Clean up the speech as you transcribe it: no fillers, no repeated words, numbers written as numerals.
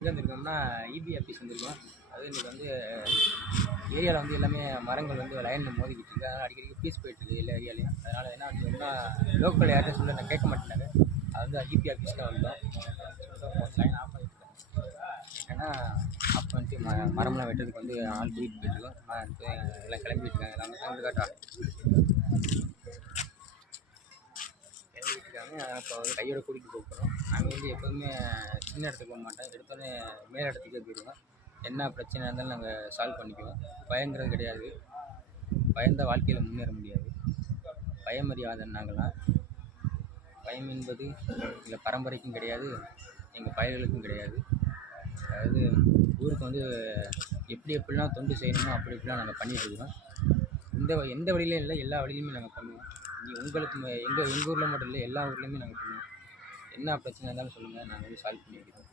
எங்கே வந்திருக்கோம்னா EB office வந்திருக்கோம். அதுவும் இன்றைக்கி வந்து ஏரியாவில் வந்து எல்லாமே மரங்கள் வந்து லைனில் மோதிக்கிட்டு இருக்குது. அதனால் அடிக்கடி பீஸ் போயிட்டுருக்கு எல்லா ஏரியாலையும். அதனால் என்ன வந்தோம்னா லோக்கல் யார்கிட்ட சொல்ல நான் கேட்க மாட்டேனாங்க. அது வந்து இபி ஆஃபீஸ் தான் வந்தோம். லைன் ஆஃப் பண்ணிட்டு ஏன்னா ஆஃப் பண்ணிட்டு மரம்லாம் வெட்டுறதுக்கு வந்து ஆள் கூட்டிகிட்டு போயிட்டுருக்கோம். எல்லாம் கிளம்பிட்டு இருக்காங்க. எல்லாமே கிளம்பிட்டுருக்காங்க. இப்போ வந்து கையோட கூட்டிகிட்டு போகிறோம். நாங்கள் வந்து எப்போதுமே சின்ன இடத்துக்கு போக மாட்டோம். எடுத்தோடனே மேல் இடத்துக்கே போயிடுவோம். என்ன பிரச்சனை இருந்தாலும் நாங்கள் சால்வ் பண்ணிக்குவோம். பயங்கிறது கிடையாது. பயந்தால் வாழ்க்கையில் முன்னேற முடியாது. பயமறியாத நாங்களாம். பயம் என்பது எங்கள் பரம்பரைக்கும் கிடையாது, எங்கள் பயல்களுக்கும் கிடையாது. அதாவது ஊருக்கு வந்து எப்படிலாம் தொண்டு செய்யணுமோ அப்படிலாம் நாங்கள் பண்ணிகிட்ருக்கோம். எந்த வழியிலும் இல்லை, எல்லா வழியிலுமே நாங்கள் பண்ணுவோம். உங்களுக்கு எங்கள் ஊரில் மட்டும் இல்லை, எல்லா ஊர்லேயுமே நாங்கள் பண்ணுவோம். என்ன பிரச்சனை இருந்தாலும் சொல்லுங்கள், நாங்கள் வந்து சால்வ் பண்ணி வைக்கிறோம்.